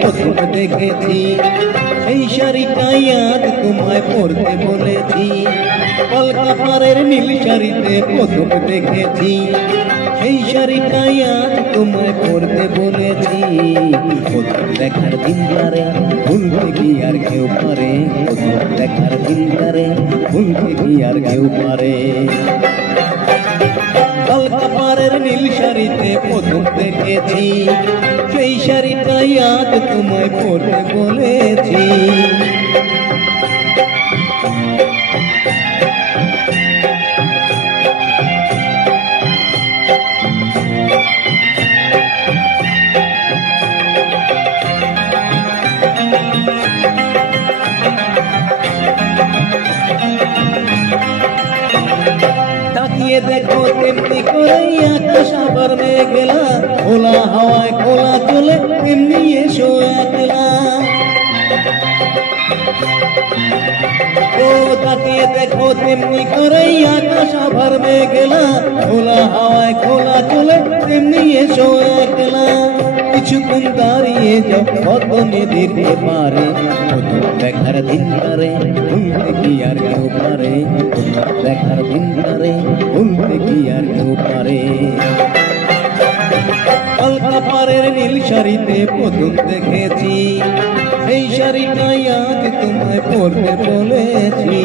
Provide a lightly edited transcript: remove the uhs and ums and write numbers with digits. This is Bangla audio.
প্রথম দেখেছি, সেই শাড়িটাই আজ তোমায় পরতে বলেছি। কলকা পাড়ের নীল শাড়িতে প্রথম দেখেছি, সেই শাড়িটাই আজ তোমায় পরতে বলেছি। প্রথম দেখার দিনটারে ভুলতে কি আর কেউ পারে, প্রথম দেখার দিনটারে ভুলতে কি আর কেউ পারে। কলকা পাড়ের নীল শাড়িতে প্রথম দেখেছি, সেই শাড়িটাই আজ তোমায় পরতে বলেছি। তাকিয়ে দেখো তেমনি করে আকাশ আবার মেঘলা, খোলা হাওয়ায় খোলা চলে তেমনি এসো একলা। ও তাকিয়ে দেখো তেমনি করে আকাশ আবার মেঘলা, খোলা হাওয়ায় খোলা চলে তেমনি এসো একলা। কিছুক্ষণ দাঁড়িয়ে যাও কত নিদিতে পারে, প্রথম দেখার দিনটারে ভুলতে কি আর কেউ পারে, দেখার দিনটারে ভুলতে কি আর কেউ পারে। কলকা পাড়ের নীল শাড়িতে প্রথম দেখেছি, সেই শাড়িটাই আজ তোমায় পরতে বলেছি।